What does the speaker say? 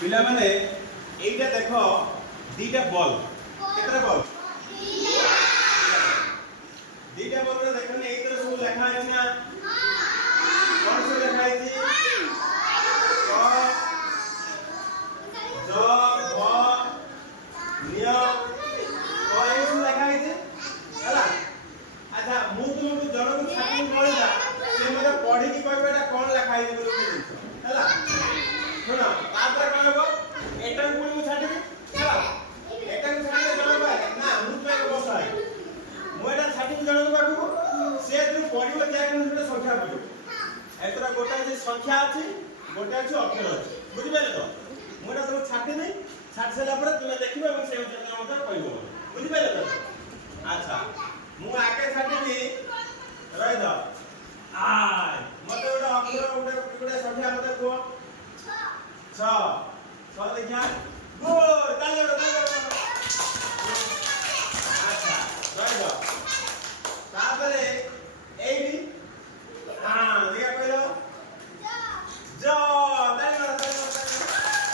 पिला माने एइटा देखो दीटा बॉल केतरा बॉल दीटा बॉल रे देखने एइ तरह सब लिखा है ना कौन से लिखा है जी ज भ निय और एइ सब लिखा है जी हला अच्छा मु तुमको जण को छाती बोलला से मते पढ़ी की कहबे एटा कोन लिखा है बोली हला सुनो तापर कोन हो एटा पुणी मु छाडी हला एटा को छाडी जण बा ना मु पे बसाई मु एटा छाडी जण को बाकू से तू पढ़िबो जाय न सेटा संख्या पढ़िबो एतरा गोटा जे संख्या अछि गोटा अछि अक्षर अछि बुझि पाले तो मु एटा सब छाडी नै छाडी सला पर तुमे देखिबो এবং সেই অনুसाরে মতে কইবো বুঝি পালে তো अच्छा मु आके छाडी रहि द आय मते ओटा अक्षर ओटा संख्या मते को 6 देखिया गोल काले